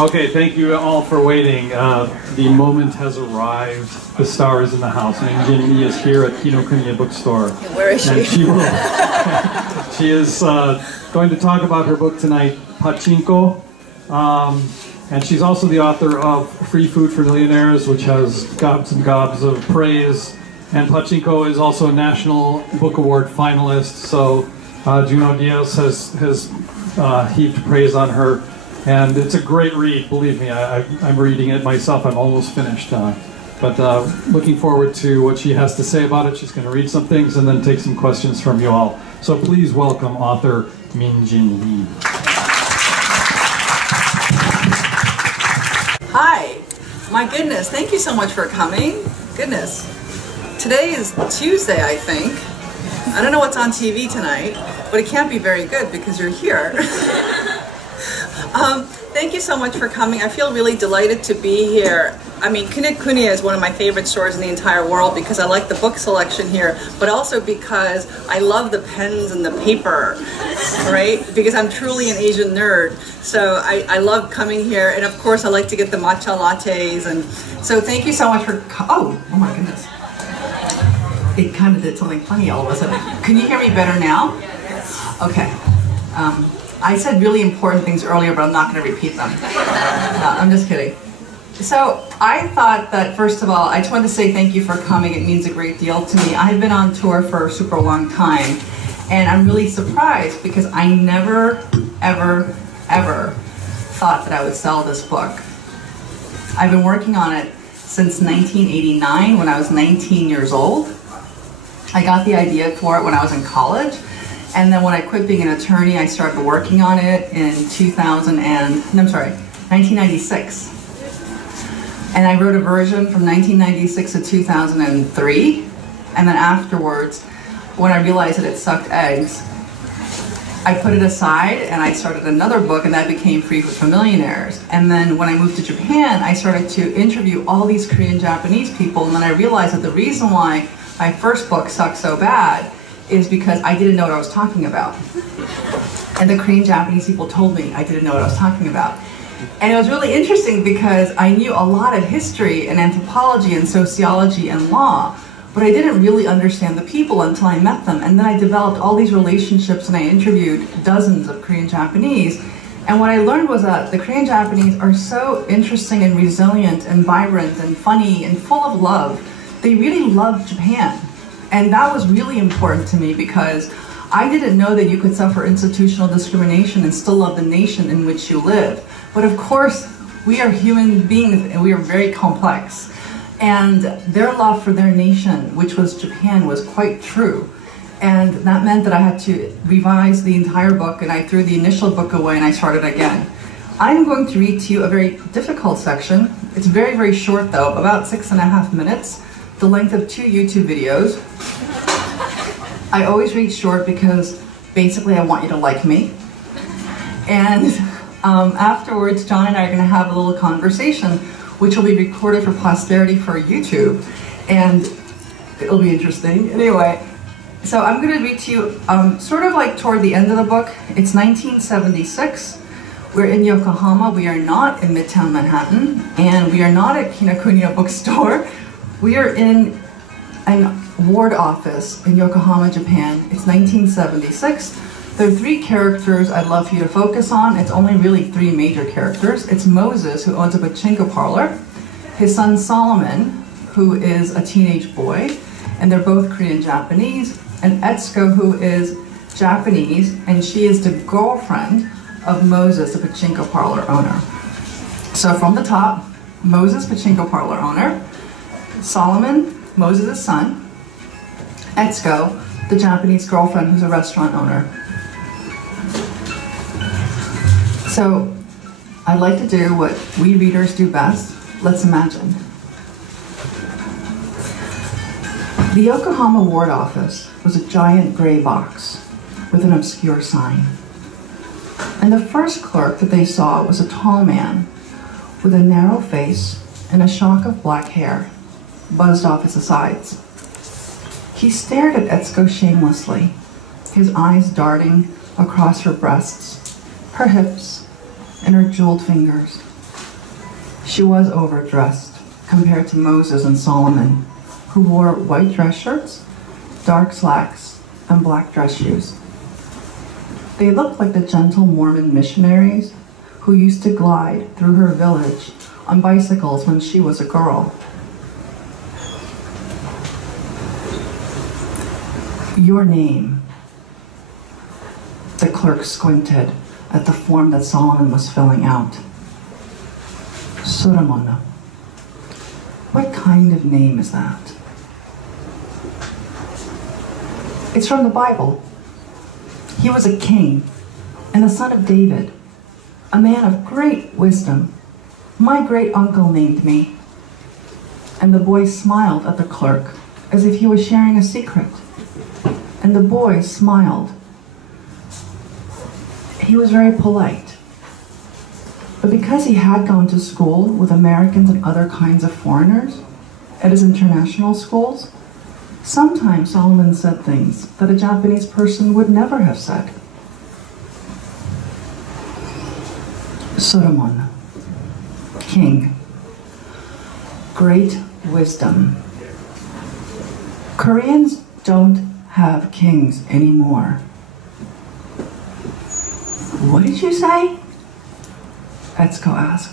Okay, thank you all for waiting. The moment has arrived. The star is in the house. MIn Jin Lee is here at Kinokuniya bookstore. Where is she? And she is going to talk about her book tonight, Pachinko. And she's also the author of Food For Millionaires, which has gobs and gobs of praise. And Pachinko is also a National Book Award finalist. So Juno Diaz has heaped praise on her. And it's a great read, believe me. I'm reading it myself. I'm almost finished. But looking forward to what she has to say about it. She's going to read some things and then take some questions from you all. So please welcome author MIn Jin Lee. Hi. My goodness, thank you so much for coming. Goodness. Today is Tuesday, I think. I don't know what's on TV tonight, but it can't be very good because you're here. Thank you so much for coming. I feel really delighted to be here. I mean, Kinokuniya is one of my favorite stores in the entire world because I like the book selection here, but also because I love the pens and the paper, right? Because I'm truly an Asian nerd. So I love coming here. And of course, I like to get the matcha lattes. And so thank you so much for, oh my goodness. It kind of did something funny all of a sudden. Can you hear me better now? Okay. I said really important things earlier, but I'm not going to repeat them. No, I'm just kidding. So I thought that, first of all, I just wanted to say thank you for coming. It means a great deal to me. I've been on tour for a super long time, and I'm really surprised because I never, ever, ever thought that I would sell this book. I've been working on it since 1989 when I was 19 years old. I got the idea for it when I was in college. And then when I quit being an attorney, I started working on it in 1996. And I wrote a version from 1996 to 2003. And then afterwards, when I realized that it sucked eggs, I put it aside and I started another book, and that became Food For Millionaires. And then when I moved to Japan, I started to interview all these Korean Japanese people, and then I realized that the reason why my first book sucked so bad is because I didn't know what I was talking about. And the Korean Japanese people told me I didn't know what I was talking about. And it was really interesting because I knew a lot of history and anthropology and sociology and law, but I didn't really understand the people until I met them. And then I developed all these relationships and I interviewed dozens of Korean Japanese. And what I learned was that the Korean Japanese are so interesting and resilient and vibrant and funny and full of love. They really love Japan. And that was really important to me because I didn't know that you could suffer institutional discrimination and still love the nation in which you live. But of course, we are human beings and we are very complex. And their love for their nation, which was Japan, was quite true. And that meant that I had to revise the entire book, and I threw the initial book away and I started again. I'm going to read to you a very difficult section. It's very, very short though, about 6.5 minutes. The length of 2 YouTube videos. I always read short because basically I want you to like me. And afterwards, John and I are going to have a little conversation, which will be recorded for posterity for YouTube. And it'll be interesting. Anyway, so I'm going to read to you sort of like toward the end of the book. It's 1976. We're in Yokohama. We are not in Midtown Manhattan. And we are not at Kinokuniya bookstore. We are in a ward office in Yokohama, Japan. It's 1976. There are 3 characters I'd love for you to focus on. It's only really 3 major characters. It's Moses, who owns a pachinko parlor, his son Solomon, who is a teenage boy, and they're both Korean Japanese, and Etsuko, who is Japanese, and she is the girlfriend of Moses, the pachinko parlor owner. So from the top, Moses, pachinko parlor owner, Solomon, Moses' son, Etsuko, the Japanese girlfriend who's a restaurant owner. So I'd like to do what we readers do best. Let's imagine. The Yokohama ward office was a giant gray box with an obscure sign. And the first clerk that they saw was a tall man with a narrow face and a shock of black hair buzzed off his sides. He stared at Etsuko shamelessly, his eyes darting across her breasts, her hips, and her jeweled fingers. She was overdressed compared to Moses and Solomon, who wore white dress shirts, dark slacks, and black dress shoes. They looked like the gentle Mormon missionaries who used to glide through her village on bicycles when she was a girl. Your name. The clerk squinted at the form that Solomon was filling out. Solomon. What kind of name is that? It's from the Bible. He was a king and the son of David, a man of great wisdom. My great uncle named me. And the boy smiled at the clerk as if he was sharing a secret. And the boy smiled. He was very polite. But because he had gone to school with Americans and other kinds of foreigners at his international schools, sometimes Solomon said things that a Japanese person would never have said. Solomon, king, great wisdom. Koreans don't have kings anymore. What did you say? Etsuko asked.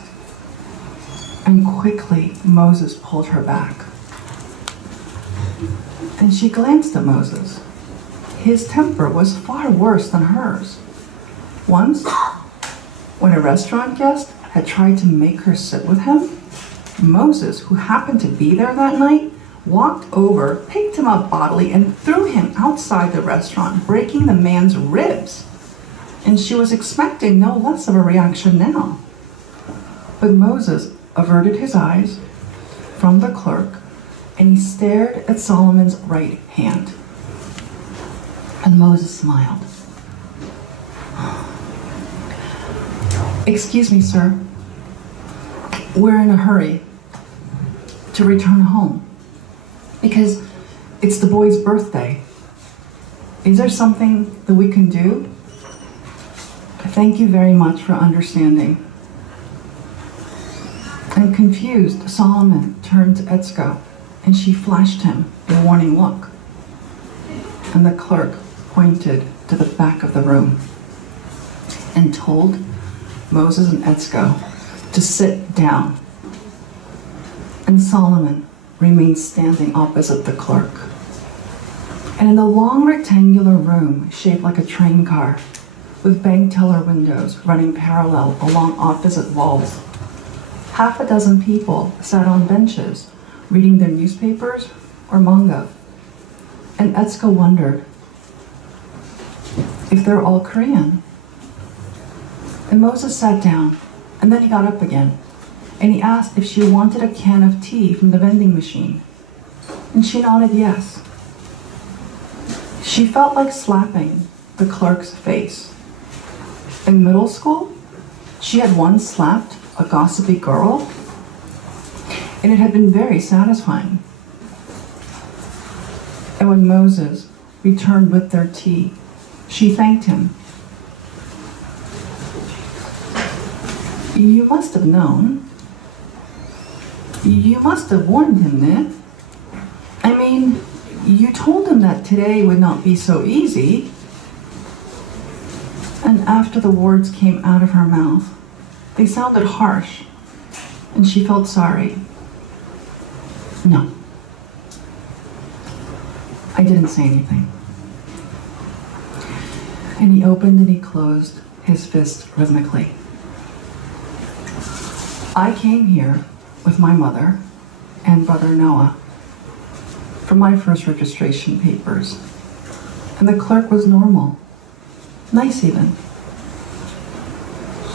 And quickly Moses pulled her back. And she glanced at Moses. His temper was far worse than hers. Once, when a restaurant guest had tried to make her sit with him, Moses, who happened to be there that night, walked over, picked him up bodily, and threw him outside the restaurant, breaking the man's ribs. And she was expecting no less of a reaction now. But Moses averted his eyes from the clerk, and he stared at Solomon's right hand. And Moses smiled. Excuse me, sir. We're in a hurry to return home because it's the boy's birthday. Is there something that we can do? Thank you very much for understanding. And confused, Solomon turned to Etsuko, and she flashed him a warning look. And the clerk pointed to the back of the room and told Moses and Etsuko to sit down. And Solomon remained standing opposite the clerk. And in the long rectangular room shaped like a train car, with bank teller windows running parallel along opposite walls, half a dozen people sat on benches reading their newspapers or manga. And Etsuko wondered if they're all Korean. And Moses sat down, and then he got up again, and he asked if she wanted a can of tea from the vending machine. And she nodded yes. She felt like slapping the clerk's face. In middle school, she had once slapped a gossipy girl, and it had been very satisfying. And when Moses returned with their tea, she thanked him. You must have known. You must have warned him, ne? I mean, you told him that today would not be so easy. And after the words came out of her mouth, they sounded harsh, and she felt sorry. No. I didn't say anything. And he opened and he closed his fist rhythmically. I came here with my mother and brother Noah for my first registration papers. And the clerk was normal, nice even.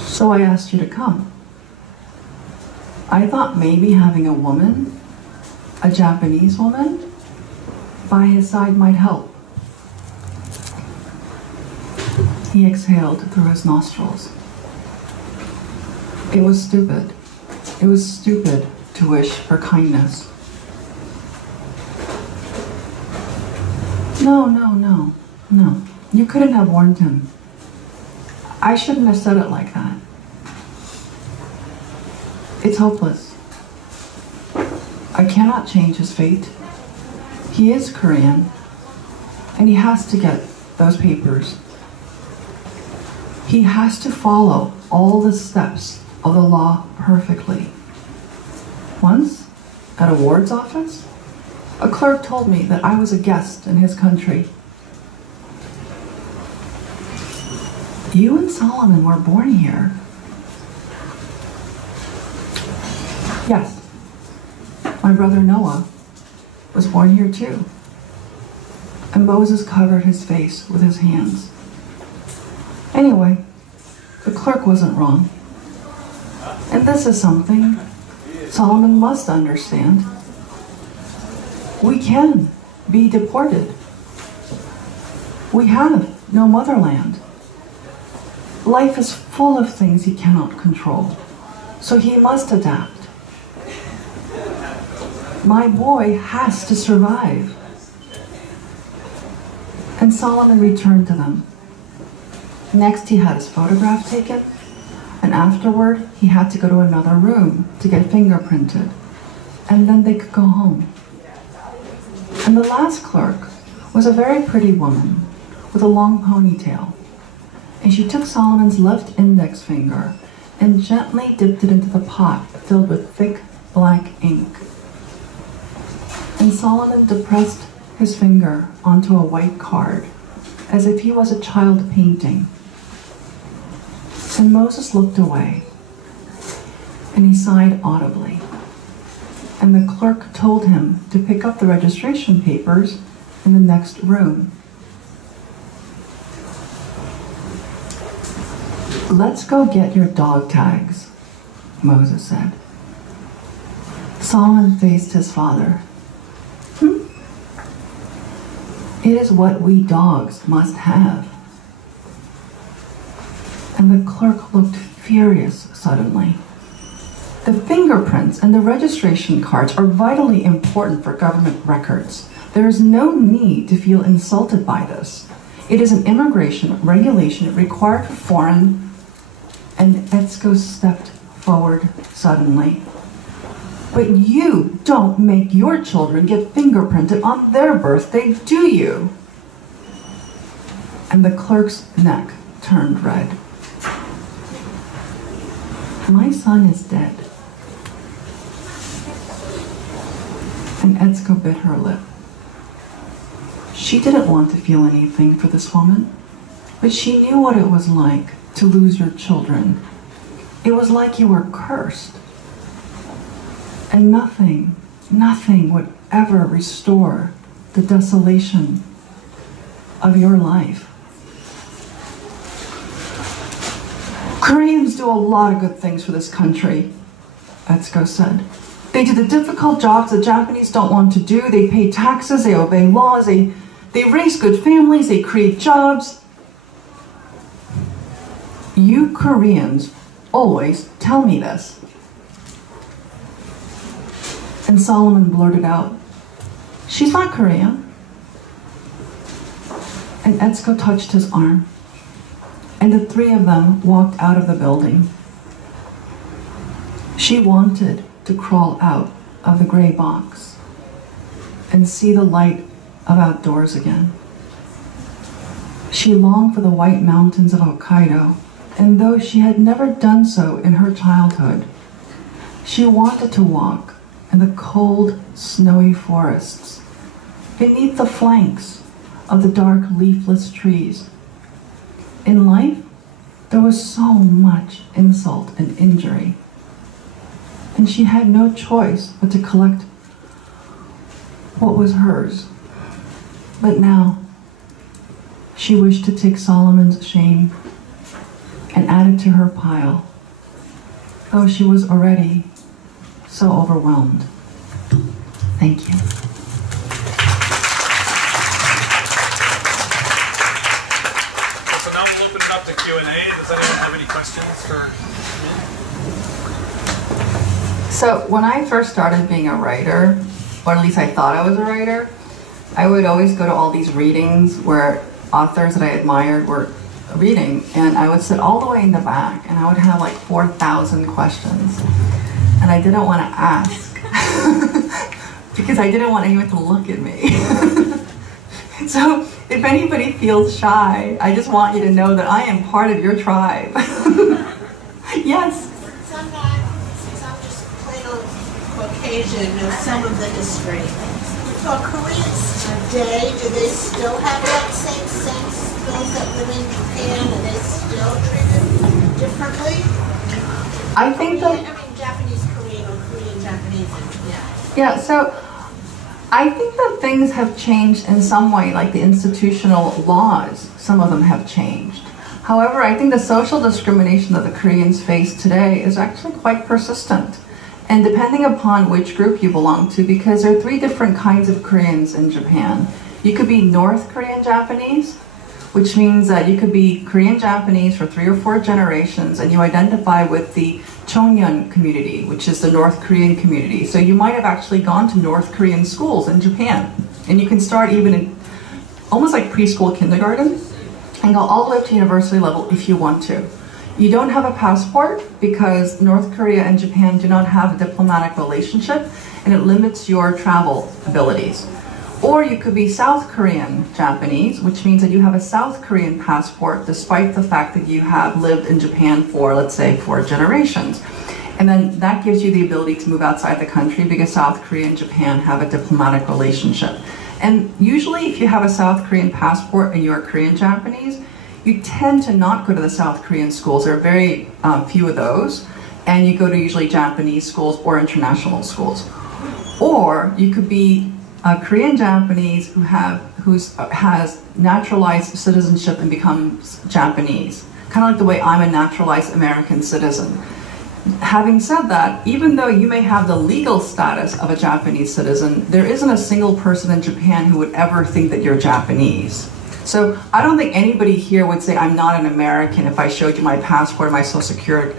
So I asked you to come. I thought maybe having a woman, a Japanese woman, by his side might help. He exhaled through his nostrils. It was stupid. It was stupid to wish for kindness. No. You couldn't have warned him. I shouldn't have said it like that. It's hopeless. I cannot change his fate. He is Korean, and he has to get those papers. He has to follow all the steps of the law perfectly. Once, at a ward's office, a clerk told me that I was a guest in his country. You and Solomon were born here. Yes. My brother Noah was born here too. And Moses covered his face with his hands. Anyway, the clerk wasn't wrong. And this is something Solomon must understand. We can be deported. We have no motherland. Life is full of things he cannot control, so he must adapt. My boy has to survive. And Solomon returned to them. Next, he had his photograph taken, and afterward, he had to go to another room to get fingerprinted, and then they could go home. And the last clerk was a very pretty woman with a long ponytail, and she took Solomon's left index finger and gently dipped it into the pot filled with thick black ink. And Solomon depressed his finger onto a white card, as if he was a child painting. And Moses looked away, and he sighed audibly. And the clerk told him to pick up the registration papers in the next room. Let's go get your dog tags, Moses said. Solomon faced his father. It is what we dogs must have. And the clerk looked furious suddenly. The fingerprints and the registration cards are vitally important for government records. There is no need to feel insulted by this. It is an immigration regulation required for foreign. And Etsuko stepped forward suddenly. But you don't make your children get fingerprinted on their birthday, do you? And the clerk's neck turned red. My son is dead. And Etsuko bit her lip. She didn't want to feel anything for this woman, but she knew what it was like to lose your children. It was like you were cursed. And nothing would ever restore the desolation of your life. Koreans do a lot of good things for this country, Etsuko said. They do the difficult jobs the Japanese don't want to do. They pay taxes, they obey laws, they raise good families, they create jobs. You Koreans always tell me this. And Solomon blurted out, she's not Korean. And Etsuko touched his arm, and the three of them walked out of the building. She wanted to crawl out of the gray box and see the light of outdoors again. She longed for the white mountains of Hokkaido, and though she had never done so in her childhood, she wanted to walk in the cold, snowy forests, beneath the flanks of the dark, leafless trees. In life, there was so much insult and injury, and she had no choice but to collect what was hers. But now, she wished to take Solomon's shame and add it to her pile, though she was already so overwhelmed. Thank you. So now we'll open it up to Q&A. Does anyone have any questions for me? So when I first started being a writer, or at least I thought I was a writer, I would always go to all these readings where authors that I admired were reading, and I would sit all the way in the back, and I would have like 4,000 questions. and I didn't want to ask because I didn't want anyone to look at me. So if anybody feels shy, I just want you to know that I am part of your tribe. Yes? Sometimes, since I'm just plain old Caucasian, know some of the history. For Koreans today, do they still have that same sense, those that live in Japan, are they still treated differently? I think that... I mean Japanese Korean or Korean Japanese, yeah. Yeah, so I think that things have changed in some way, like the institutional laws, some of them have changed. However, I think the social discrimination that the Koreans face today is actually quite persistent. And depending upon which group you belong to, because there are 3 different kinds of Koreans in Japan. You could be North Korean Japanese, which means that you could be Korean Japanese for 3 or 4 generations, and you identify with the Chongnyeon community, which is the North Korean community. So you might have actually gone to North Korean schools in Japan. And you can start even in almost like preschool kindergarten and go all the way up to university level if you want to. You don't have a passport because North Korea and Japan do not have a diplomatic relationship, and it limits your travel abilities. Or you could be South Korean Japanese, which means that you have a South Korean passport despite the fact that you have lived in Japan for, let's say, 4 generations. And then that gives you the ability to move outside the country because South Korea and Japan have a diplomatic relationship. And usually if you have a South Korean passport and you're Korean Japanese, you tend to not go to the South Korean schools. There are very few of those. And you go to usually Japanese schools or international schools. Or you could be a Korean Japanese who has naturalized citizenship and becomes Japanese. Kind of like the way I'm a naturalized American citizen. Having said that, even though you may have the legal status of a Japanese citizen, there isn't a single person in Japan who would ever think that you're Japanese. So I don't think anybody here would say I'm not an American if I showed you my passport or my social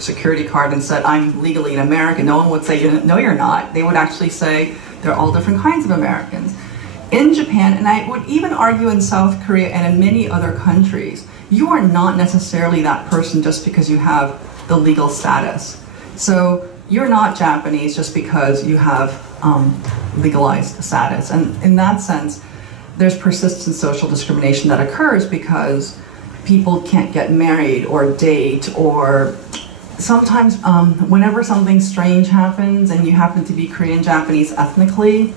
security card and said I'm legally an American. No one would say, no, you're not. They would actually say they're all different kinds of Americans. In Japan, and I would even argue in South Korea and in many other countries, you are not necessarily that person just because you have the legal status. So you're not Japanese just because you have legalized status. And in that sense, there's persistent social discrimination that occurs because people can't get married or date, or sometimes whenever something strange happens and you happen to be Korean Japanese ethnically,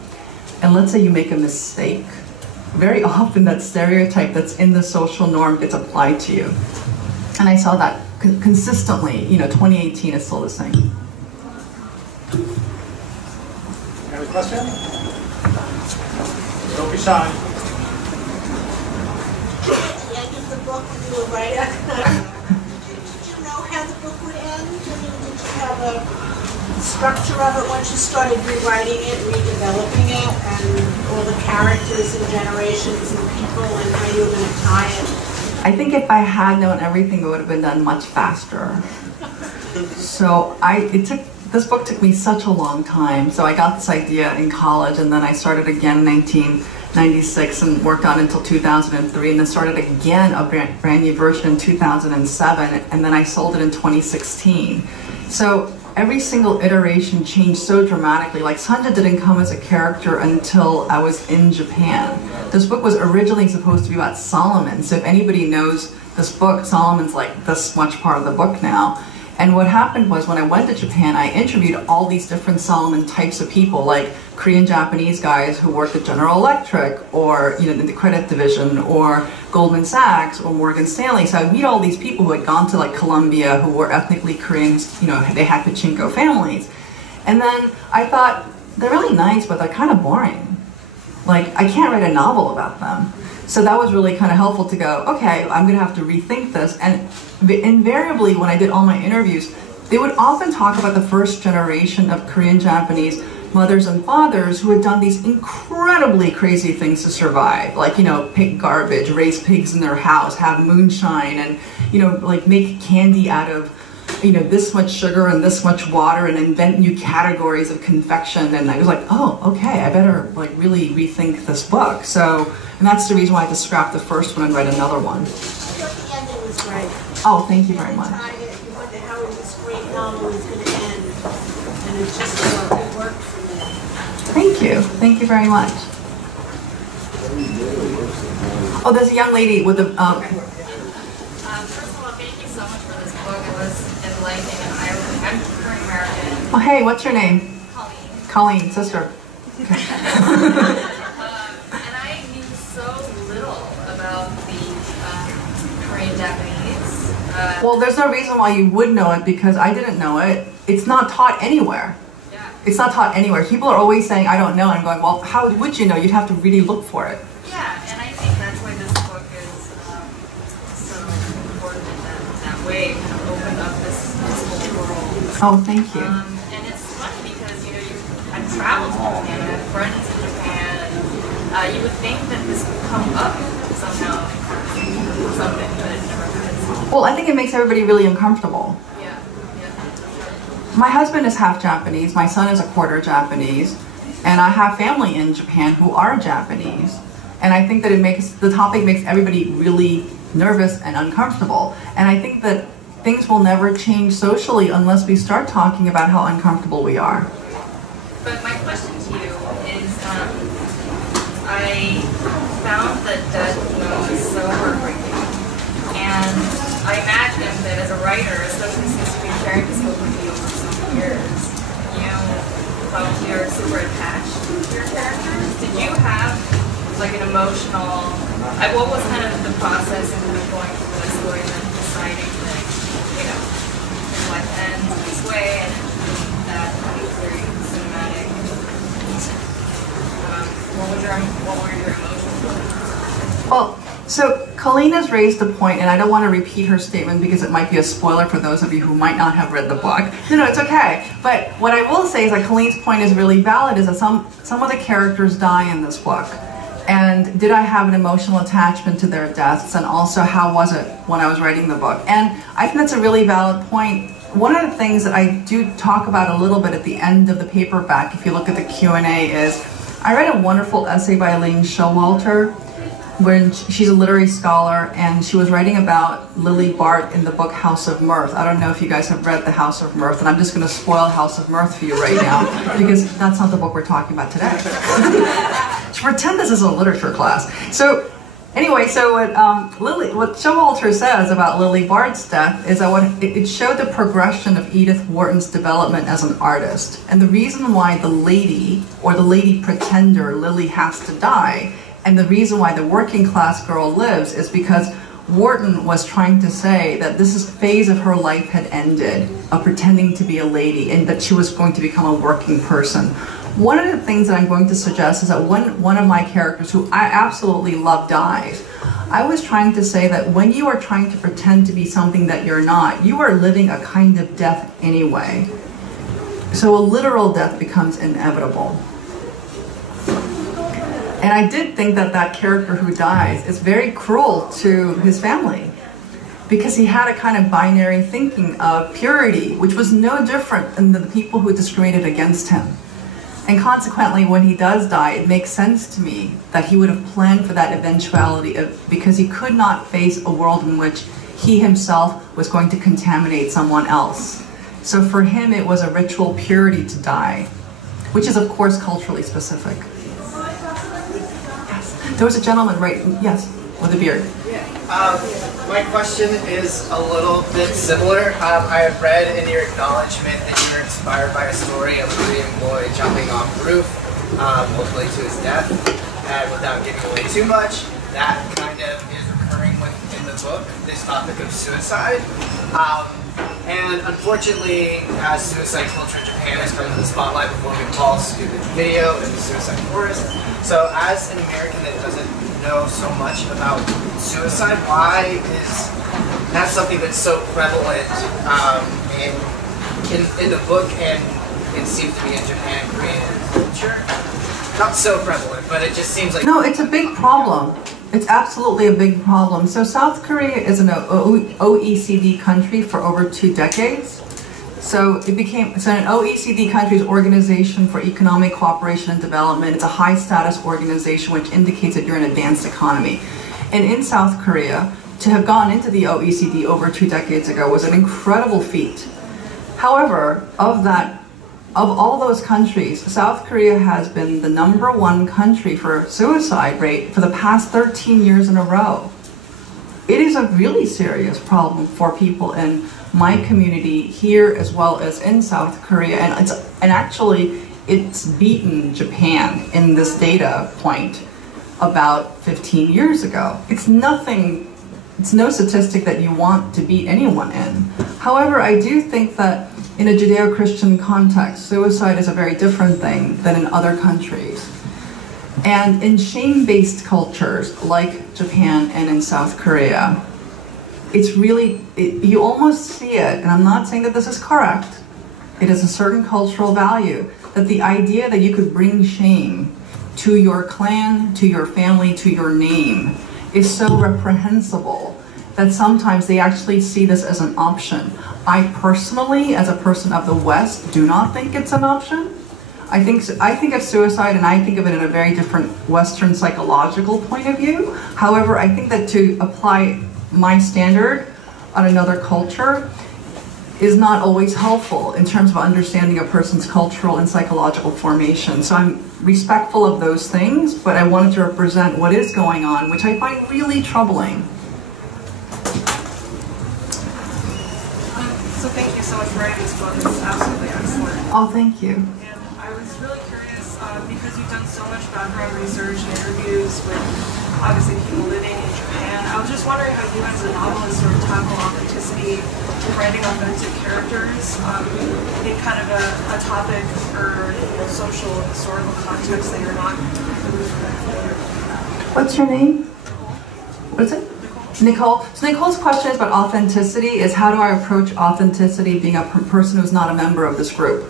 and let's say you make a mistake, very often that stereotype that's in the social norm gets applied to you. And I saw that consistently, 2018 is still the same. Any question? Don't be shy. At the end of the book, when you were writing, did you know how the book would end? I mean, did you have a structure of it once you started rewriting it, redeveloping it, and all the characters and generations and people and how you were going to tie it? I think if I had known everything, it would have been done much faster. So this book took me such a long time. So I got this idea in college, and then I started again in 1996 and worked on it until 2003, and then started again a brand new version in 2007, and then I sold it in 2016. So every single iteration changed so dramatically. Like Sanja didn't come as a character until I was in Japan. This book was originally supposed to be about Solomon. So if anybody knows this book, Solomon's like this much part of the book now. And what happened was when I went to Japan, I interviewed all these different Solomon types of people, like Korean Japanese guys who worked at General Electric, or in the credit division, or Goldman Sachs, or Morgan Stanley. So I would meet all these people who had gone to like Colombia, who were ethnically Korean, they had Pachinko families. And then I thought, they're really nice, but they're kind of boring. Like, I can't write a novel about them. So that was really kind of helpful to go, okay, I'm going to have to rethink this. And invariably, when I did all my interviews, they would often talk about the first generation of Korean Japanese mothers and fathers who had done these incredibly crazy things to survive, like, pick garbage, raise pigs in their house, have moonshine, and, like make candy out of, this much sugar and this much water, and invent new categories of confection. And I was like, oh, okay, I better like really rethink this book. So, and that's the reason why I had to scrap the first one and write another one. I thought the ending was great. Oh, thank you very much. You wonder how this great novel is going to end. And and it just worked for me. Thank you. Thank you very much. Oh, there's a young lady with the. First of all, thank you so much for this book. It was enlightening and eye-opening. I'm Korean American. Oh, hey, what's your name? Colleen. Colleen, sister. Okay. And I knew so little about the Korean Japanese. Well, there's no reason why you would know it because I didn't know it. It's not taught anywhere. Yeah. It's not taught anywhere. People are always saying, I don't know. And I'm going, well, how would you know? You'd have to really look for it. Yeah, and I think that's why this book is so important in that way. Kind of opened up this whole world. Oh, thank you. And it's funny because, I've traveled to Japan, I have friends in Japan, and you would think that this would come up somehow or something, but it never has. Well, I think it makes everybody really uncomfortable. Yeah, sure. My husband is half Japanese, my son is a quarter Japanese, and I have family in Japan who are Japanese. And I think that the topic makes everybody really nervous and uncomfortable. And I think that things will never change socially unless we start talking about how uncomfortable we are. But my question to you is, I found that death was so heartbreaking. And I imagine that as a writer, especially since you've been sharing this book with me over so many years, you're super attached to your characters. Did you have like an emotional, what was kind of the process in kind of going through that story and then deciding that, his life ends this way and that kind of very cinematic. What were your emotions? Well, so Colleen has raised a point, and I don't want to repeat her statement because it might be a spoiler for those of you who might not have read the book. No, it's okay. But what I will say is that Colleen's point is really valid, is that some of the characters die in this book. And did I have an emotional attachment to their deaths? And also, how was it when I was writing the book? And I think that's a really valid point. One of the things that I do talk about a little bit at the end of the paperback, if you look at the Q&A, is I read a wonderful essay by Elaine Showalter, where she's a literary scholar, and she was writing about Lily Bart in the book House of Mirth. I don't know if you guys have read the House of Mirth, and I'm just going to spoil House of Mirth for you right now, because that's not the book we're talking about today. Pretend this is a literature class. So anyway, so what Showalter says about Lily Bart's death is that it showed the progression of Edith Wharton's development as an artist. And the reason why the lady, or the lady pretender, Lily, has to die, and the reason why the working class girl lives, is because Wharton was trying to say that this phase of her life had ended, of pretending to be a lady, and that she was going to become a working person. One of the things that I'm going to suggest is that one of my characters, who I absolutely love, dies. I was trying to say that when you are trying to pretend to be something that you're not, you are living a kind of death anyway. So a literal death becomes inevitable. And I did think that that character who dies is very cruel to his family, because he had a kind of binary thinking of purity, which was no different than the people who discriminated against him. And consequently, when he does die, it makes sense to me that he would have planned for that eventuality, because he could not face a world in which he himself was going to contaminate someone else. So for him, it was a ritual purity to die, which is, of course, culturally specific. Yes. There was a gentleman, right? Yes, with a beard. My question is a little bit similar. I have read in your acknowledgement that you were inspired by a story of a Korean boy jumping off the roof, hopefully to his death. And without giving away too much, that kind of is recurring within the book, this topic of suicide. And unfortunately, as suicide culture in Japan has come to the spotlight before Paul's stupid video in the suicide forest. So as an American that doesn't know so much about suicide, why is that something that's so prevalent in the book, and it seems to be in Japan, Korean culture? Not so prevalent, but it just seems like... No, it's a big problem. It's absolutely a big problem. So South Korea is an OECD country for over 2 decades. So an OECD country's Organization for Economic Cooperation and Development. It's a high status organization which indicates that you're an advanced economy. And in South Korea, to have gone into the OECD over 2 decades ago was an incredible feat. However, of of all those countries, South Korea has been the #1 country for suicide rate for the past 13 years in a row. It is a really serious problem for people in my community here as well as in South Korea, and actually it's beaten Japan in this data point about 15 years ago. It's nothing, it's no statistic that you want to beat anyone in. However, I do think that in a Judeo-Christian context, suicide is a very different thing than in other countries. And in shame-based cultures like Japan and in South Korea, it's really, you almost see it, and I'm not saying that this is correct, it is a certain cultural value, that the idea that you could bring shame to your clan, to your family, to your name is so reprehensible that sometimes they actually see this as an option. I personally, as a person of the West, do not think it's an option. I think of suicide and I think of it in a very different Western psychological point of view. However, I think that to apply my standard on another culture is not always helpful in terms of understanding a person's cultural and psychological formation. So I'm respectful of those things, but I wanted to represent what is going on, which I find really troubling. So thank you so much for writing this book. It's absolutely excellent. Oh, thank you. And I was really curious, because you've done so much background research and interviews with obviously people living in Japan, I was just wondering how you as a novelist sort of tackle authenticity and writing authentic characters in kind of a topic or social and historical context that you're not really familiar with. What's your name? What is it? Nicole. So Nicole's question is about authenticity, is how do I approach authenticity being a person who's not a member of this group?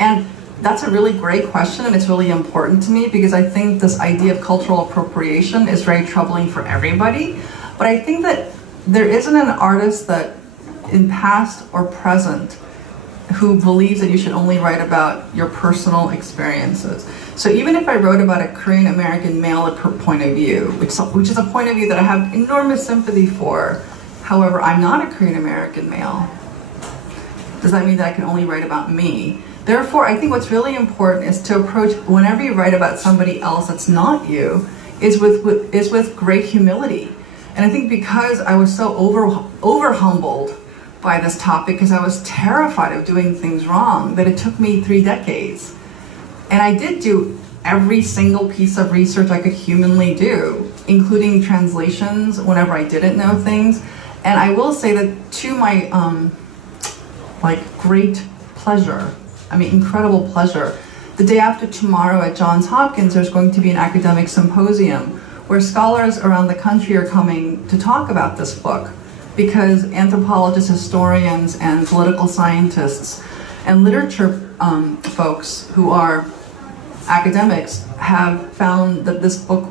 And that's a really great question, and it's really important to me because I think this idea of cultural appropriation is very troubling for everybody. But I think that there isn't an artist that in past or present who believes that you should only write about your personal experiences. So even if I wrote about a Korean American male point of view, which is a point of view that I have enormous sympathy for, however, I'm not a Korean American male. Does that mean that I can only write about me? Therefore, I think what's really important is to approach, whenever you write about somebody else that's not you, is with great humility. And I think because I was so over humbled by this topic, because I was terrified of doing things wrong, that it took me 3 decades. And I did do every single piece of research I could humanly do, including translations whenever I didn't know things. And I will say that to my great pleasure, incredible pleasure, the day after tomorrow at Johns Hopkins, there's going to be an academic symposium where scholars around the country are coming to talk about this book, because anthropologists, historians, and political scientists and literature folks who are academics have found that this book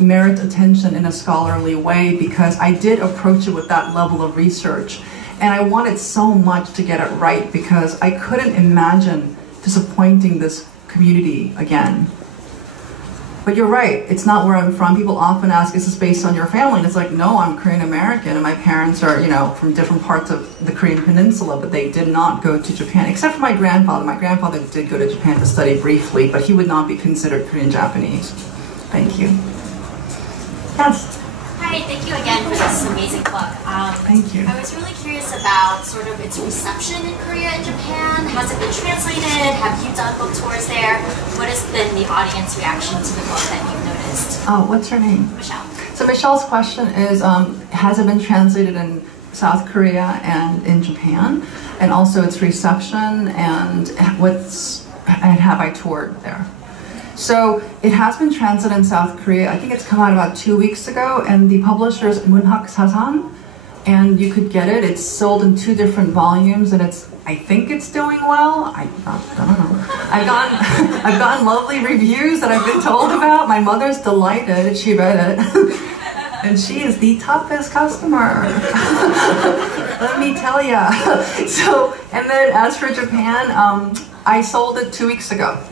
merits attention in a scholarly way, because I did approach it with that level of research. And I wanted so much to get it right because I couldn't imagine disappointing this community again. But you're right, it's not where I'm from. People often ask, is this based on your family? And it's like, no, I'm Korean American and my parents are, from different parts of the Korean peninsula, but they did not go to Japan, except for my grandfather. My grandfather did go to Japan to study briefly, but he would not be considered Korean Japanese. Thank you. Yes? Hi, thank you again for this amazing book. Thank you. I was really curious about sort of its reception in Korea and Japan. Has it been translated? Have you done book tours there? What has been the audience reaction to the book that you've noticed? Oh, what's your name? Michelle. So Michelle's question is, has it been translated in South Korea and in Japan? And also its reception, and have I toured there? So it has been translated in South Korea. I think it's come out about 2 weeks ago, and the publisher is Munhak Sasan, and you could get it. It's sold in 2 different volumes, and I think it's doing well. I don't know. I've gotten lovely reviews that I've been told about. My mother's delighted. She read it. And she is the toughest customer. Let me tell ya. So, and then as for Japan, I sold it 2 weeks ago.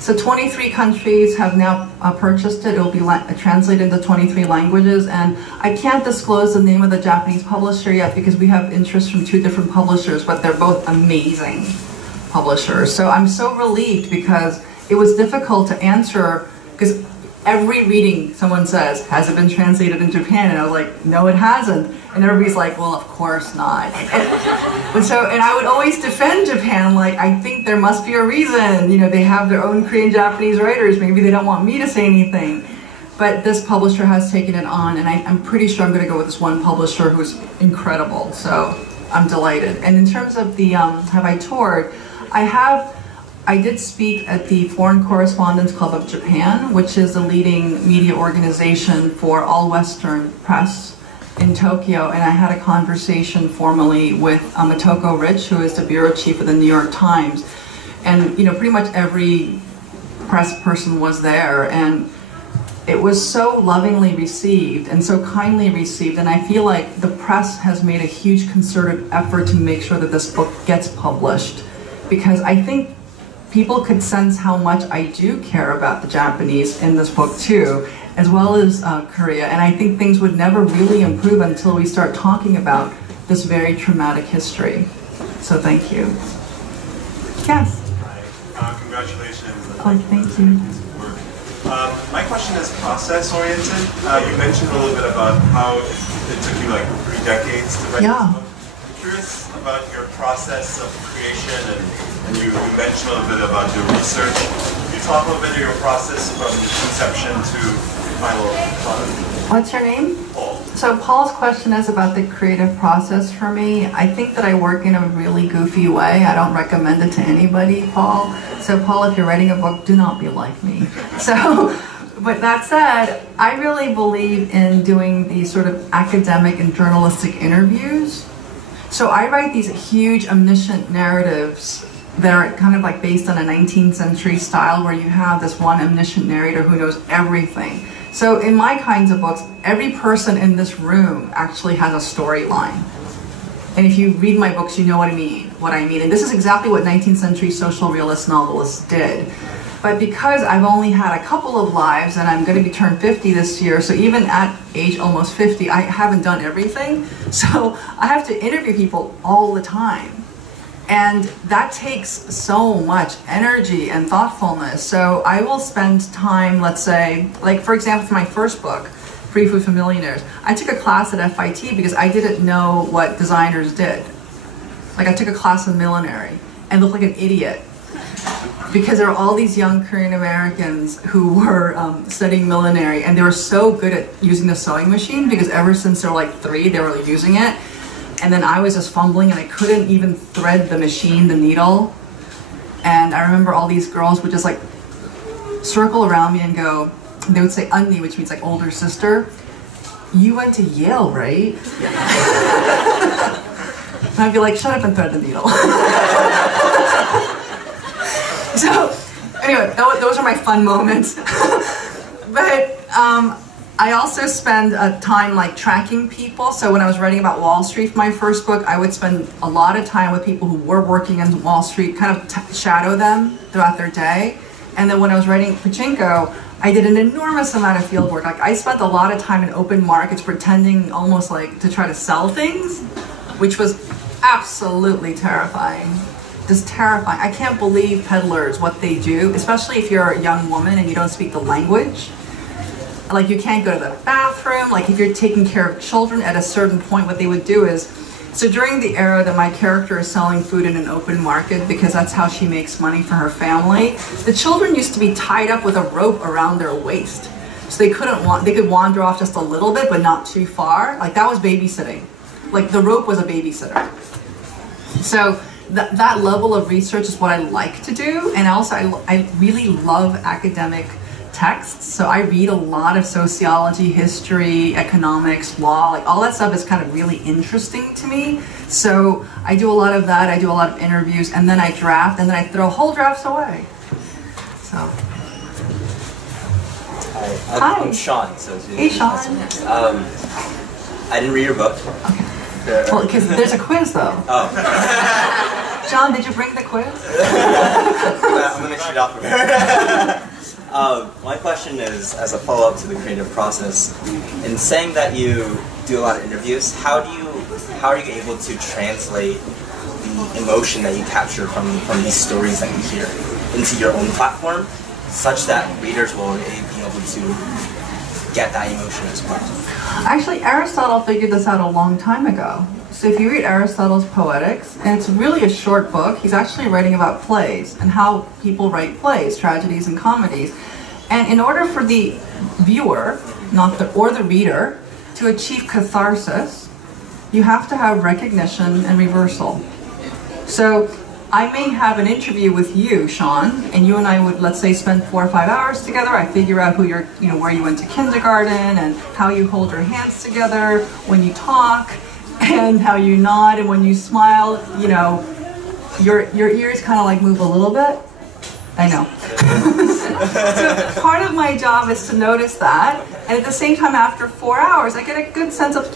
So 23 countries have now purchased it. It will be translated into 23 languages, and I can't disclose the name of the Japanese publisher yet because we have interest from 2 different publishers, but they're both amazing. publishers. So I'm so relieved because it was difficult to answer, because every reading someone says, has it been translated in Japan? And I was like, no, it hasn't. And everybody's like, well, of course not. And I would always defend Japan, like, I think there must be a reason. You know, they have their own Korean Japanese writers. Maybe they don't want me to say anything. But this publisher has taken it on, and I'm pretty sure I'm going to go with this one publisher who's incredible. So I'm delighted. And in terms of the, have I toured? I did speak at the Foreign Correspondents Club of Japan, which is the leading media organization for all Western press in Tokyo, and I had a conversation formally with Motoko Rich, who is the bureau chief of the New York Times. And, you know, pretty much every press person was there, and it was so lovingly received and so kindly received, and I feel like the press has made a huge concerted effort to make sure that this book gets published, because I think people could sense how much I do care about the Japanese in this book too, as well as Korea, and I think things would never really improve until we start talking about this very traumatic history. So thank you. Yes? Hi. Congratulations. Oh, thank you. My question is process-oriented. You mentioned a little bit about how it took you like 3 decades to write this book. I'm curious about your process of creation, and you mentioned a little bit about your research. Can you talk a little bit of your process from conception to final product? What's your name? Paul. So Paul's question is about the creative process for me. I think that I work in a really goofy way. I don't recommend it to anybody, Paul. So Paul, if you're writing a book, do not be like me. So, but that said, I really believe in doing these sort of academic and journalistic interviews. So I write these huge omniscient narratives that are kind of like based on a 19th century style where you have this one omniscient narrator who knows everything. So in my kinds of books, every person in this room actually has a storyline. And if you read my books, you know what I mean. And this is exactly what 19th century social realist novelists did. But because I've only had a couple of lives, and I'm going to be turned 50 this year, so even at age almost 50, I haven't done everything. So I have to interview people all the time. And that takes so much energy and thoughtfulness. So I will spend time, let's say, like for example, for my first book, Food For Millionaires, I took a class at FIT because I didn't know what designers did. Like I took a class in millinery and looked like an idiot because there were all these young Korean Americans who were studying millinery, and they were so good at using the sewing machine because ever since they were like 3, they were using it. And then I was just fumbling and I couldn't even thread the machine, the needle. And I remember all these girls would just like circle around me and go, they would say "Unni," which means like older sister. You went to Yale, right? And I'd be like, shut up and thread the needle. So anyway, those are my fun moments. But I also spend time like tracking people. So when I was writing about Wall Street, my first book, I would spend a lot of time with people who were working in Wall Street, kind of shadow them throughout their day. And then when I was writing Pachinko, I did an enormous amount of field work. Like I spent a lot of time in open markets pretending almost like to try to sell things, which was absolutely terrifying. Just terrifying. I can't believe peddlers, what they do, especially if you're a young woman and you don't speak the language. Like you can't go to the bathroom, like if you're taking care of children at a certain point, what they would do is, so during the era that my character is selling food in an open market, because that's how she makes money for her family, the children used to be tied up with a rope around their waist. So they could wander off just a little bit, but not too far. Like that was babysitting. Like the rope was a babysitter. So that level of research is what I like to do. And also I really love academic texts, so I read a lot of sociology, history, economics, law, like all that stuff is kind of really interesting to me. So I do a lot of that, I do a lot of interviews, and then I draft, and then I throw whole drafts away. So. Hi, I'm Sean. So hey, Sean. I didn't read your book. Okay. Well, because there's a quiz though. Oh. John, did you bring the quiz? I'm going to shoot off of it. My question is, as a follow-up to the creative process, in saying that you do a lot of interviews, how are you able to translate emotion that you capture from these stories that you hear into your own platform, such that readers will be able to get that emotion as well? Actually, Aristotle figured this out a long time ago. So if you read Aristotle's Poetics, and it's really a short book, he's actually writing about plays and how people write plays, tragedies and comedies. And in order for the viewer, or the reader, to achieve catharsis, you have to have recognition and reversal. So I may have an interview with you, Sean, and you and I would, let's say, spend 4 or 5 hours together. I figure out who you're, where you went to kindergarten and how you hold your hands together when you talk and how you nod and when you smile, your ears kind of like move a little bit. I know. So part of my job is to notice that, and at the same time, after 4 hours, I get a good sense of,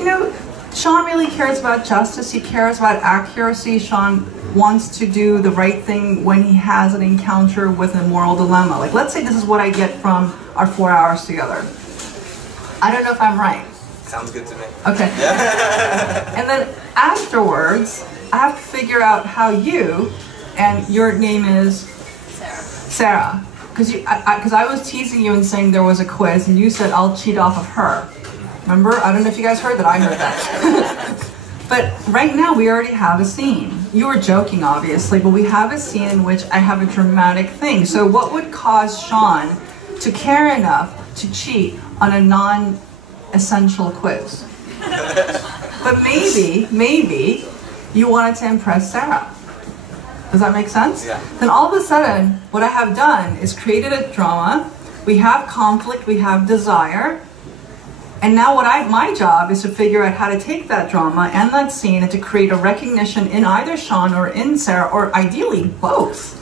Sean really cares about justice, he cares about accuracy, Sean wants to do the right thing when he has an encounter with a moral dilemma. Like, let's say this is what I get from our 4 hours together. I don't know if I'm right. Sounds good to me. Okay. And then afterwards, I have to figure out how you, and your name is? Sarah. Because I was teasing you and saying there was a quiz, and you said I'll cheat off of her. Remember? I don't know if you guys heard that. I heard that. But right now we already have a scene. You were joking, obviously, but we have a scene in which I have a dramatic thing. So what would cause Sean to care enough to cheat on a non-essential quiz? But maybe you wanted to impress Sarah. Does that make sense? Yeah. Then all of a sudden, what I have done is created a drama. We have conflict, we have desire. And now my job is to figure out how to take that drama and that scene and to create a recognition in either Sean or in Sarah, or ideally both.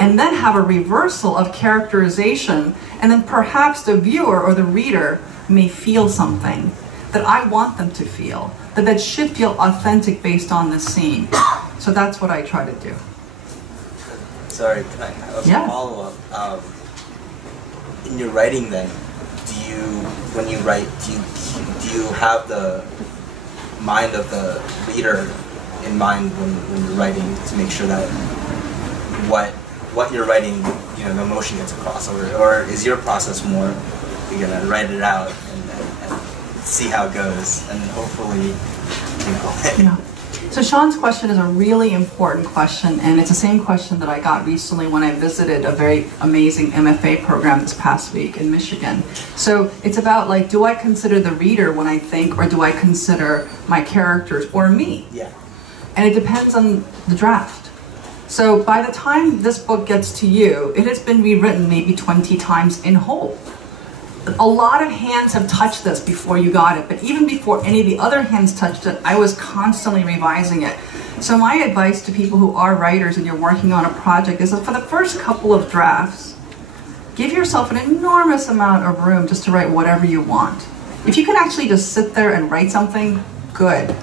And then have a reversal of characterization, and then perhaps the viewer or the reader may feel something that I want them to feel, that should feel authentic based on the scene. So that's what I try to do. Sorry, can I have a follow-up? In your writing then, when you write, do you have the mind of the reader in mind when you're writing, to make sure that what you're writing, the emotion gets across, or is your process more, you're gonna write it out and see how it goes, and then hopefully, Yeah. So Sean's question is a really important question, and it's the same question that I got recently when I visited a very amazing MFA program this past week in Michigan. So it's about, like, do I consider the reader when I think, or do I consider my characters or me? Yeah. And it depends on the draft. So by the time this book gets to you, it has been rewritten maybe 20 times in whole. A lot of hands have touched this before you got it, but even before any of the other hands touched it, I was constantly revising it. So my advice to people who are writers and you're working on a project is that for the first couple of drafts, give yourself an enormous amount of room just to write whatever you want. If you can actually just sit there and write something, good.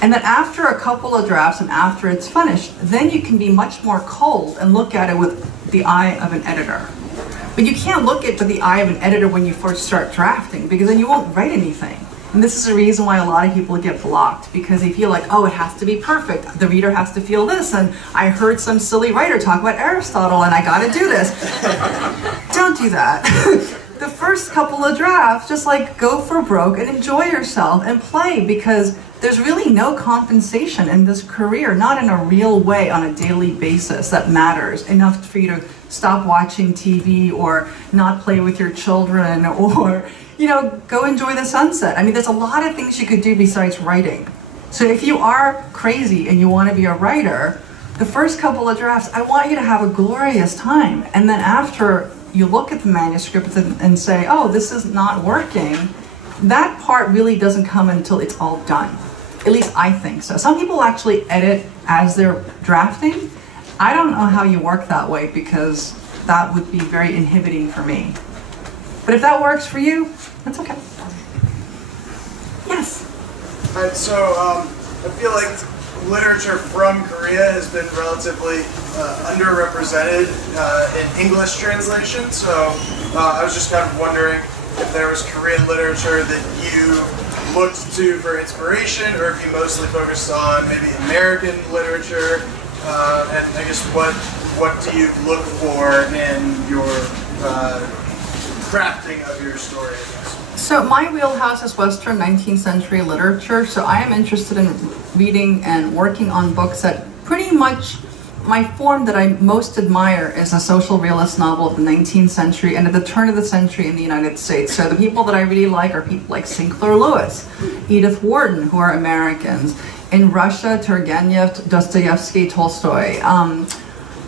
And then after a couple of drafts and after it's finished, then you can be much more cold and look at it with the eye of an editor. But you can't look at it with the eye of an editor when you first start drafting, because then you won't write anything. And this is the reason why a lot of people get blocked, because they feel like, oh, it has to be perfect. The reader has to feel this, and I heard some silly writer talk about Aristotle, and I gotta do this. Don't do that. The first couple of drafts, just like go for broke and enjoy yourself and play, because there's really no compensation in this career, not in a real way on a daily basis that matters enough for you to stop watching TV or not play with your children, or, go enjoy the sunset. I mean, there's a lot of things you could do besides writing. So if you are crazy and you want to be a writer, the first couple of drafts, I want you to have a glorious time. And then after you look at the manuscript and say, oh, this is not working, that part really doesn't come until it's all done. At least I think so. Some people actually edit as they're drafting. I don't know how you work that way, because that would be very inhibiting for me. But if that works for you, that's okay. Yes? So I feel like literature from Korea has been relatively underrepresented in English translation. So I was just kind of wondering if there was Korean literature that you looked to for inspiration, or if you mostly focused on maybe American literature, and I guess what do you look for in your crafting of your story, I guess? So my wheelhouse is Western 19th century literature, so I am interested in reading and working on books that pretty much, my form that I most admire is a social realist novel of the 19th century and at the turn of the century in the United States. So the people that I really like are people like Sinclair Lewis, Edith Wharton, who are Americans. In Russia, Turgenev, Dostoevsky, Tolstoy.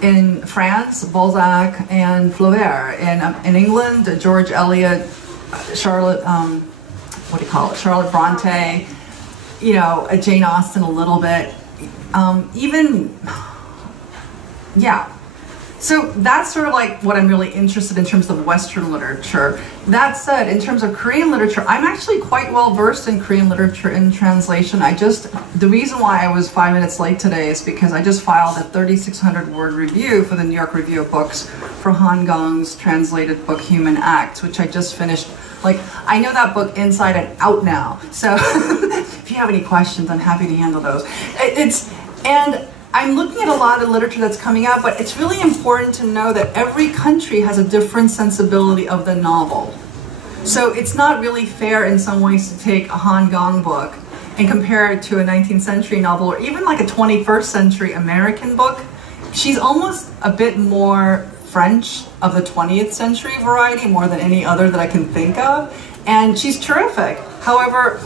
In France, Balzac and Flaubert. In England, George Eliot, Charlotte Bronte, you know, Jane Austen a little bit. Yeah. So that's sort of like what I'm really interested in terms of Western literature. That said, in terms of Korean literature, I'm actually quite well versed in Korean literature in translation. The reason why I was 5 minutes late today is because I just filed a 3,600 word review for the New York Review of Books for Han Gong's translated book Human Acts, which I just finished. Like, I know that book inside and out now. So if you have any questions, I'm happy to handle those. And I'm looking at a lot of literature that's coming out, but it's really important to know that every country has a different sensibility of the novel. So it's not really fair in some ways to take a Han Gong book and compare it to a 19th century novel or even like a 21st century American book. She's almost a bit more French of the 20th century variety more than any other that I can think of. And she's terrific. However,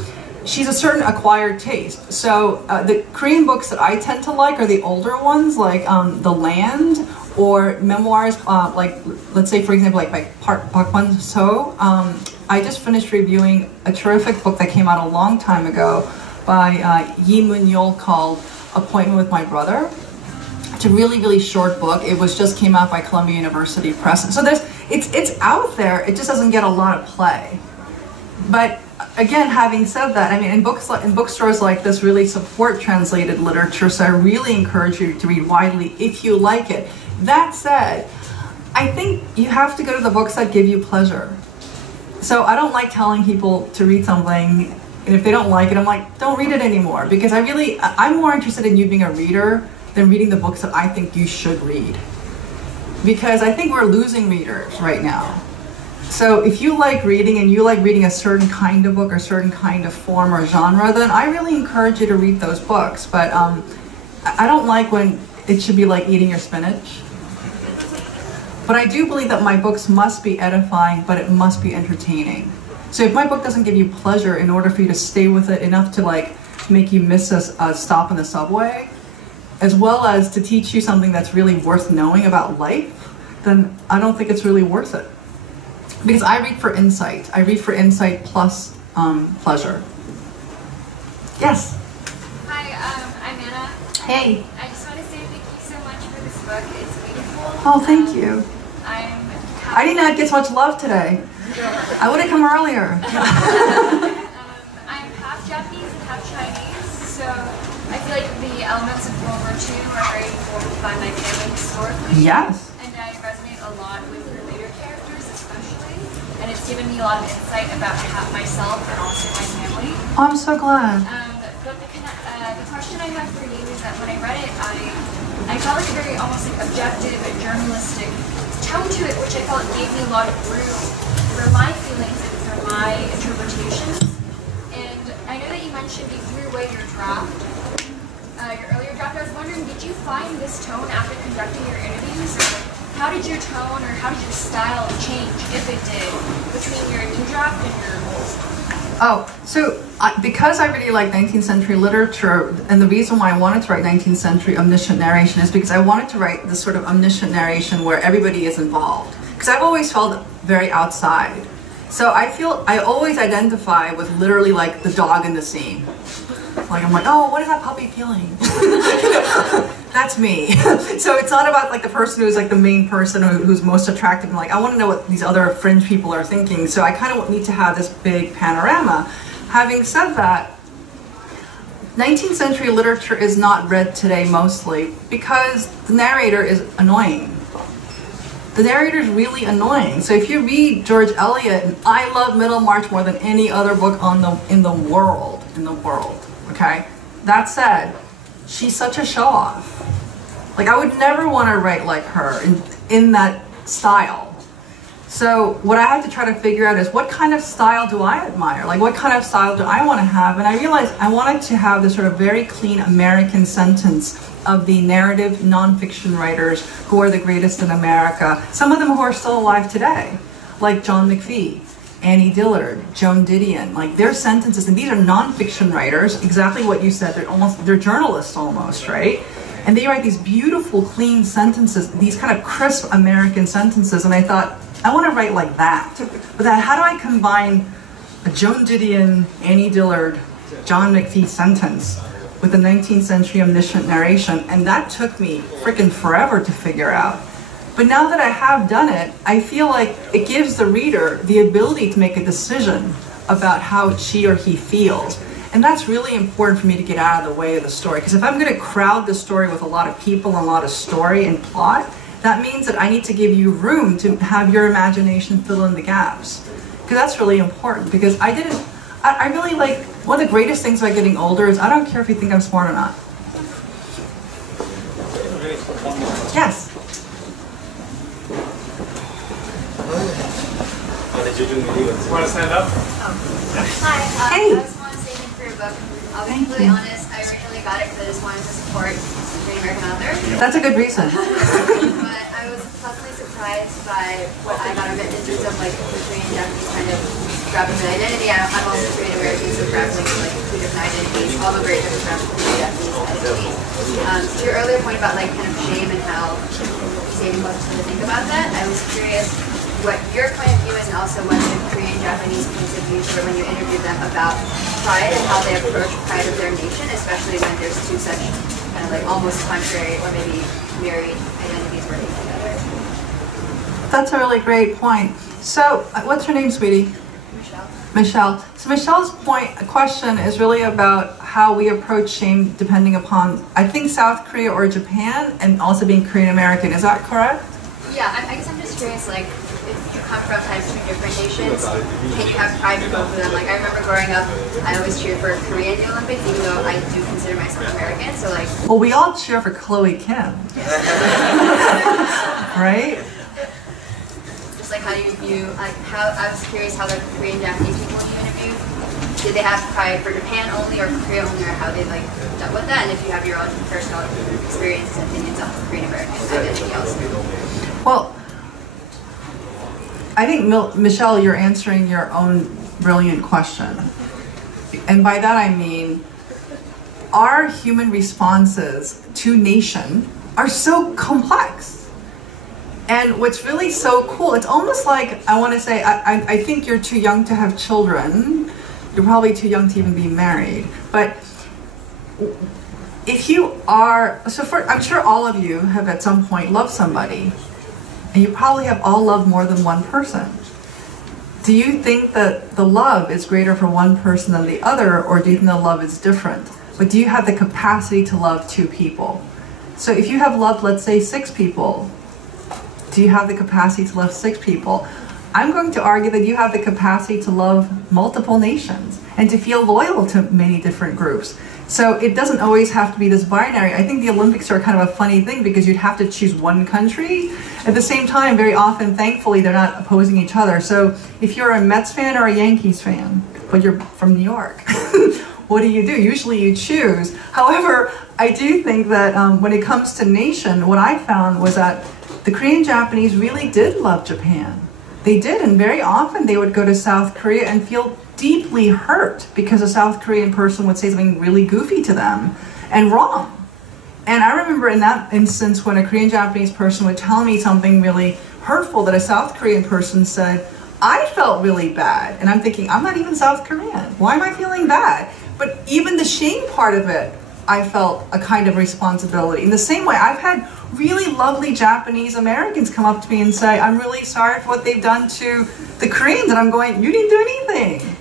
she's a certain acquired taste. So the Korean books that I tend to like are the older ones, like The Land, or memoirs, like, let's say, for example, like by Park Bun-so. I just finished reviewing a terrific book that came out a long time ago by Yi Mun-yul called Appointment with My Brother. It's a really, really short book. It just came out by Columbia University Press. So it's out there, it just doesn't get a lot of play. But again, having said that, I mean, in bookstores like this really support translated literature, so I really encourage you to read widely if you like it. That said, I think you have to go to the books that give you pleasure. So I don't like telling people to read something, and if they don't like it, I'm like, don't read it anymore, because I'm more interested in you being a reader than reading the books that I think you should read. Because I think we're losing readers right now. So if you like reading and you like reading a certain kind of book or certain kind of form or genre, then I really encourage you to read those books. But I don't like when it should be like eating your spinach. But I do believe that my books must be edifying, but it must be entertaining. So if my book doesn't give you pleasure in order for you to stay with it enough to like make you miss a stop in the subway, as well as to teach you something that's really worth knowing about life, then I don't think it's really worth it. Because I read for insight. I read for insight plus pleasure. Yes? Hi, I'm Anna. Hey. I just want to say thank you so much for this book. It's beautiful. Oh, thank you. I did not get much love today. I would have come earlier. I'm half Japanese and half Chinese, so I feel like the elements of World War II are very informed by my family historically. Yes. And I resonate a lot with your later characters, especially. And it's given me a lot of insight about myself and also my family. Oh, I'm so glad. But the question I have for you is that when I read it, I felt like a very almost like objective and journalistic tone to it, which I felt gave me a lot of room for my feelings and for my interpretations. And I know that you mentioned you threw away your draft, your earlier draft. I was wondering, did you find this tone after conducting your interviews? Or how did your tone or how did your style change, if it did, between your new draft and your old? Oh, so because I really like 19th century literature, and the reason why I wanted to write 19th century omniscient narration is because I wanted to write this sort of omniscient narration where everybody is involved. Because I've always felt very outside. So I always identify with literally like the dog in the scene. Like I'm like, oh, what is that puppy feeling? That's me. So it's not about like the person who's like the main person who's most attractive. I'm like, I want to know what these other fringe people are thinking. So I kind of need to have this big panorama. Having said that, 19th century literature is not read today mostly because the narrator is annoying. the narrator is really annoying. So if you read George Eliot, and I love Middlemarch more than any other book in the world, okay? That said, she's such a show-off. Like, I would never want to write like her in that style. So what I had to try to figure out is, what kind of style do I admire? Like, what kind of style do I want to have? And I realized I wanted to have this sort of very clean American sentence of the narrative nonfiction writers who are the greatest in America. Some of them who are still alive today, like John McPhee, Annie Dillard, Joan Didion. Like, their sentences, and these are nonfiction writers, exactly what you said, they're journalists almost, right? And they write these beautiful, clean sentences, these kind of crisp American sentences, and I thought, I want to write like that. But then how do I combine a Joan Didion, Annie Dillard, John McPhee sentence with the 19th century omniscient narration? And that took me freaking forever to figure out. But now that I have done it, I feel like it gives the reader the ability to make a decision about how she or he feels. And that's really important for me to get out of the way of the story. Because if I'm going to crowd the story with a lot of people and a lot of story and plot, that means that I need to give you room to have your imagination fill in the gaps. Because that's really important. Because I really like, one of the greatest things about getting older is I don't care if you think I'm smart or not. Yes? Want to stand up? Hi, Hey. I just want to say thank you for your book. I'll be completely honest, I originally got it because I just wanted to support a great American author. That's a good reason. But I was pleasantly surprised by what I got of it in terms of like the Korean Japanese kind of grappling with identity. I'm also Korean American, so grappling with like two different identities, all the very different from Korean Japanese identity. To your earlier point about like kind of shame and how saving books to think about that, I was curious what your point of view is, and also what the Korean Japanese points of view were when you interviewed them about pride and how they approach pride of their nation, especially when there's two such kind of like almost contrary or maybe married identities working together. That's a really great point. So, what's your name, sweetie? Michelle. Michelle. So Michelle's question is really about how we approach shame depending upon, I think, South Korea or Japan, and also being Korean American. Is that correct? Yeah, I guess I'm just curious, like, if you come from kind of two different nations, can you have pride for both of them? Like, I remember growing up, I always cheered for Korea in the Olympics, even though I do consider myself American, so like... Well, we all cheer for Chloe Kim. Right? Just like how you view, like, how, I was curious how the Korean Japanese people you interviewed, did they have pride for Japan only or Korea only, or how they like dealt with that? And if you have your own personal experiences and opinions on Korean American identity also. Well, I think, Michelle, you're answering your own brilliant question. And by that I mean, our human responses to nation are so complex. And what's really so cool, it's almost like, I want to say, I think you're too young to have children. You're probably too young to even be married. But if you are, I'm sure all of you have at some point loved somebody. And you probably have all loved more than one person. Do you think that the love is greater for one person than the other, or do you think the love is different? But do you have the capacity to love two people? So if you have loved, let's say, 6 people, do you have the capacity to love 6 people? I'm going to argue that you have the capacity to love multiple nations and to feel loyal to many different groups. So it doesn't always have to be this binary. I think the Olympics are kind of a funny thing because you'd have to choose one country. At the same time, very often, thankfully, they're not opposing each other. So if you're a Mets fan or a Yankees fan, but you're from New York, what do? Usually you choose. However, I do think that when it comes to nation, what I found was that the Korean Japanese really did love Japan. They did, and very often they would go to South Korea and feel deeply hurt because a South Korean person would say something really goofy to them and wrong. And I remember in that instance when a Korean Japanese person would tell me something really hurtful that a South Korean person said, I felt really bad. And I'm thinking, I'm not even South Korean. Why am I feeling bad? But even the shame part of it, I felt a kind of responsibility. In the same way, I've had really lovely Japanese Americans come up to me and say, I'm really sorry for what they've done to the Koreans. And I'm going, you didn't do anything.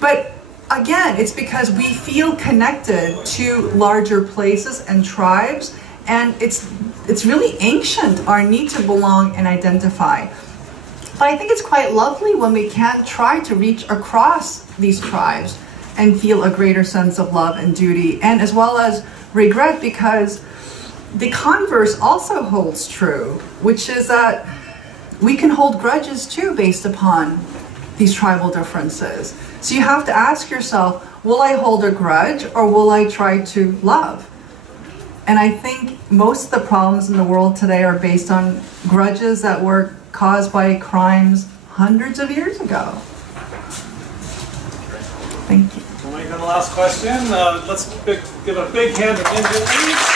But again, it's because we feel connected to larger places and tribes, and it's it's really ancient, our need to belong and identify. But I think it's quite lovely when we can try to reach across these tribes and feel a greater sense of love and duty, and as well as regret, because the converse also holds true, which is that we can hold grudges too based upon these tribal differences. So you have to ask yourself, will I hold a grudge or will I try to love? And I think most of the problems in the world today are based on grudges that were caused by crimes hundreds of years ago. Thank you. We'll make it the last question. Let's give a big hand to MIn Jin Lee.